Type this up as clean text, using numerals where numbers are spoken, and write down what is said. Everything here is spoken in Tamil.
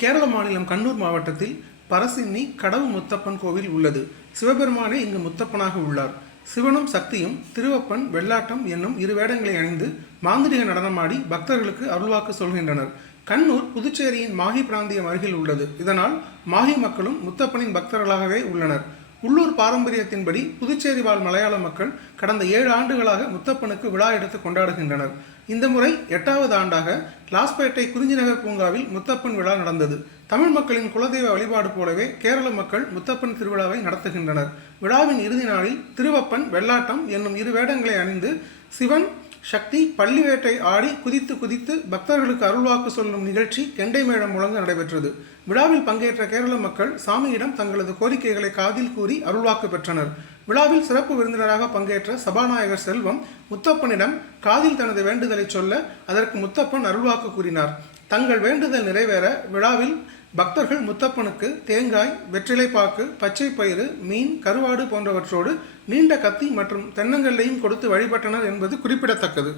கேரள மாநிலம் கண்ணூர் மாவட்டத்தில் பரசின்னி கடவு முத்தப்பன் கோவில் உள்ளது. சிவபெருமானே இங்கு முத்தப்பனாக உள்ளார். சிவனும் சக்தியும் திருவப்பன் வெள்ளாட்டம் என்னும் இரு வேடங்களை அணிந்து மாந்திரிக நடனமாடி பக்தர்களுக்கு அருள்வாக்கு சொல்கின்றனர். கண்ணூர் புதுச்சேரியின் மாஹி பிராந்தியம் அருகில் உள்ளது. இதனால் மாஹி மக்களும் முத்தப்பனின் பக்தர்களாகவே உள்ளனர். உள்ளூர் பாரம்பரியத்தின்படி புதுச்சேரி வாழ் மலையாள மக்கள் கடந்த 7 ஆண்டுகளாக முத்தப்பனுக்கு விழா எடுத்து கொண்டாடுகின்றனர். இந்த முறை 8வது ஆண்டாக லாஸ்பேட்டை குறிஞ்சிநகர் பூங்காவில் முத்தப்பன் விழா நடந்தது. தமிழ் மக்களின் குலதெய்வ வழிபாடு போலவே கேரள மக்கள் முத்தப்பன் திருவிழாவை நடத்துகின்றனர். விழாவின் இறுதி நாளில் திருவப்பன் வெள்ளாட்டம் என்னும் இரு வேடங்களை அணிந்து சிவன் சக்தி பள்ளிவேட்டை ஆடி குதித்து குதித்து பக்தர்களுக்கு அருள்வாக்கு சொல்லும் நிகழ்ச்சி கெண்டை மேளம் முழங்க நடைபெற்றது. விழாவில் பங்கேற்ற கேரள மக்கள் சாமியிடம் தங்களது கோரிக்கைகளை காதில் கூறி அருள்வாக்கு பெற்றனர். விழாவில் சிறப்பு விருந்தினராக பங்கேற்ற சபாநாயகர் செல்வம் முத்தப்பனிடம் காதில் தனது வேண்டுதலை சொல்ல அதற்கு முத்தப்பன் அருள்வாக்கு கூறினார். தங்கள் வேண்டுதல் நிறைவேற விழாவில் பக்தர்கள் முத்தப்பனுக்கு தேங்காய், வெற்றிலைப்பாக்கு, பச்சை பயிறு, மீன், கருவாடு போன்றவற்றோடு நீண்ட கத்தி மற்றும் தென்னங்கல்லையும் கொடுத்து வழிபட்டனர் என்பது குறிப்பிடத்தக்கது.